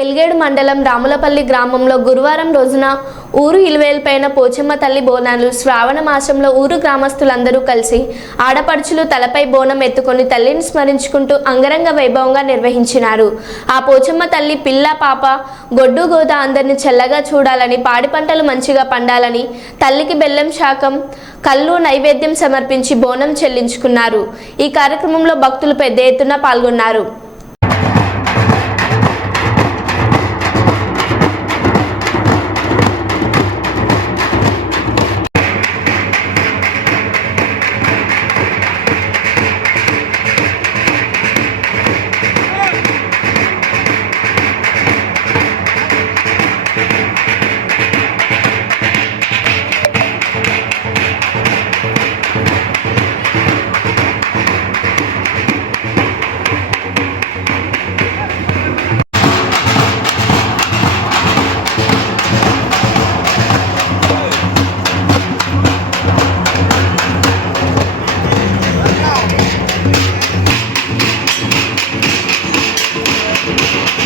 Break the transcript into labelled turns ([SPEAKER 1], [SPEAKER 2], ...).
[SPEAKER 1] ఎల్గేడు మండలం రాములపల్లి గ్రామంలో గురువారం రోజున ఊరు ఇలువేల్పైన పోచమ్మ తల్లి బోనాలు శ్రావణ మాసంలో ఊరు గ్రామస్తులందరూ కలిసి ఆడపడుచులు తలపై బోనం ఎత్తుకొని తల్లిని స్మరించుకుంటూ అంగరంగ వైభవంగా నిర్వహించినారు. ఆ పోచమ్మ తల్లి పిల్ల పాప గొడ్డు గోద అందరిని చల్లగా చూడాలని పాడి పంటలు మంచిగా పండాలని తల్లికి బెల్లం శాకం కళ్ళు నైవేద్యం సమర్పించి బోనం చెల్లించుకున్నారు. ఈ కార్యక్రమంలో భక్తులు పెద్ద ఎత్తున పాల్గొన్నారు. Thank you.